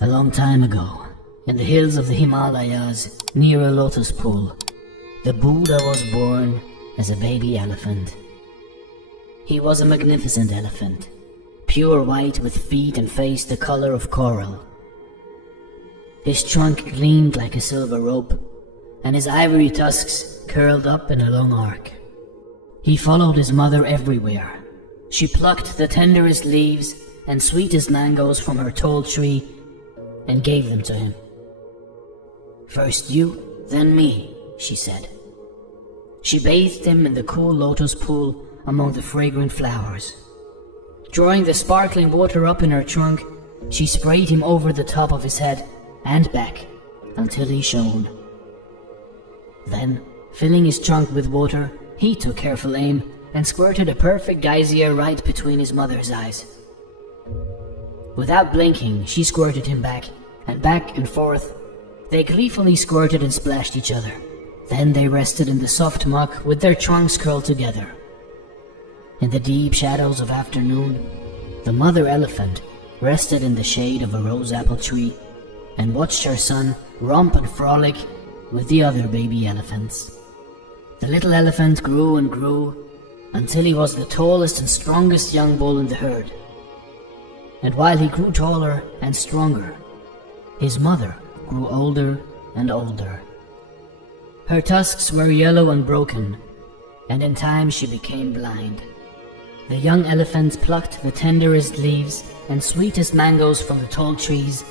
A long time ago, in the hills of the Himalayas, near a lotus pool, the Buddha was born as a baby elephant. He was a magnificent elephant, pure white with feet and face the color of coral. His trunk gleamed like a silver rope, and his ivory tusks curled up in a long arc. He followed his mother everywhere. She plucked the tenderest leaves and sweetest mangoes from her tall tree and gave them to him. "First you, then me," she said. She bathed him in the cool lotus pool among the fragrant flowers. Drawing the sparkling water up in her trunk, she sprayed him over the top of his head and back until he shone. Then, filling his trunk with water, he took careful aim and squirted a perfect geyser right between his mother's eyes. Without blinking, she squirted him back and forth. They gleefully squirted and splashed each other. Then they rested in the soft muck with their trunks curled together. In the deep shadows of afternoon, the mother elephant rested in the shade of a rose apple tree and watched her son romp and frolic with the other baby elephants. The little elephant grew and grew until he was the tallest and strongest young bull in the herd. And while he grew taller and stronger, his mother grew older and older. Her tusks were yellow and broken, and in time she became blind. The young elephant plucked the tenderest leaves and sweetest mangoes from the tall trees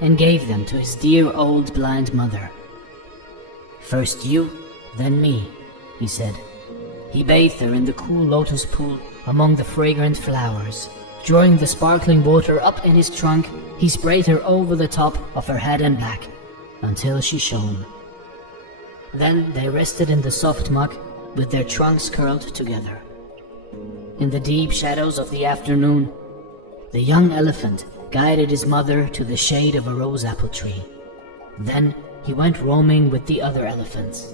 and gave them to his dear old blind mother. "First you, then me," he said. He bathed her in the cool lotus pool among the fragrant flowers. Drawing the sparkling water up in his trunk, he sprayed her over the top of her head and back until she shone. Then they rested in the soft muck with their trunks curled together. In the deep shadows of the afternoon, the young elephant guided his mother to the shade of a rose apple tree. Then he went roaming with the other elephants.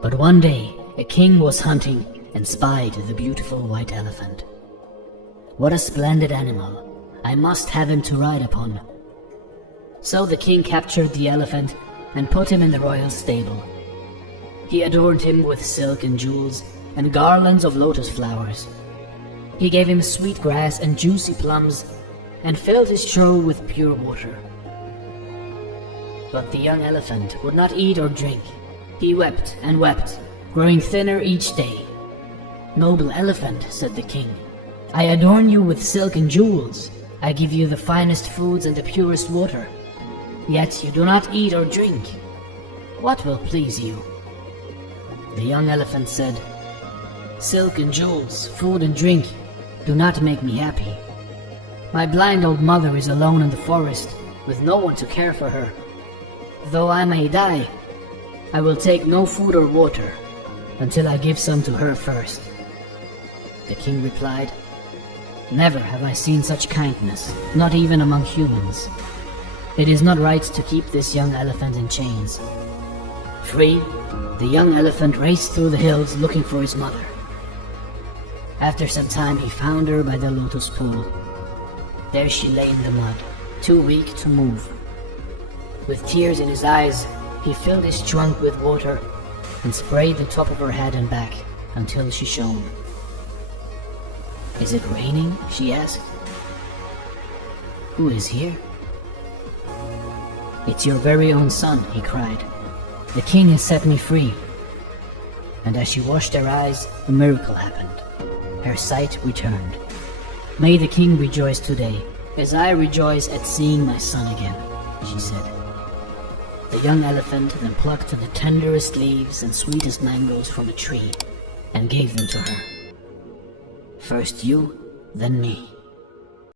But one day, a king was hunting and spied the beautiful white elephant. "What a splendid animal! I must have him to ride upon." So the king captured the elephant and put him in the royal stable. He adorned him with silk and jewels and garlands of lotus flowers. He gave him sweet grass and juicy plums and filled his trough with pure water. But the young elephant would not eat or drink. He wept and wept, growing thinner each day. "Noble elephant," said the king, "I adorn you with silk and jewels. I give you the finest foods and the purest water. Yet you do not eat or drink. What will please you?" The young elephant said, "Silk and jewels, food and drink do not make me happy. My blind old mother is alone in the forest with no one to care for her. Though I may die, I will take no food or water until I give some to her first." The king replied, "Never have I seen such kindness, not even among humans. It is not right to keep this young elephant in chains." Free, the young elephant raced through the hills looking for his mother. After some time he found her by the lotus pool. There she lay in the mud, too weak to move. With tears in his eyes, he filled his trunk with water and sprayed the top of her head and back until she shone. "Is it raining?" she asked. "Who is here?" "It's your very own son," he cried. "The king has set me free." And as she washed her eyes, a miracle happened. Her sight returned. "May the king rejoice today, as I rejoice at seeing my son again," she said. The young elephant then plucked the tenderest leaves and sweetest mangoes from a tree and gave them to her. "First you, then me."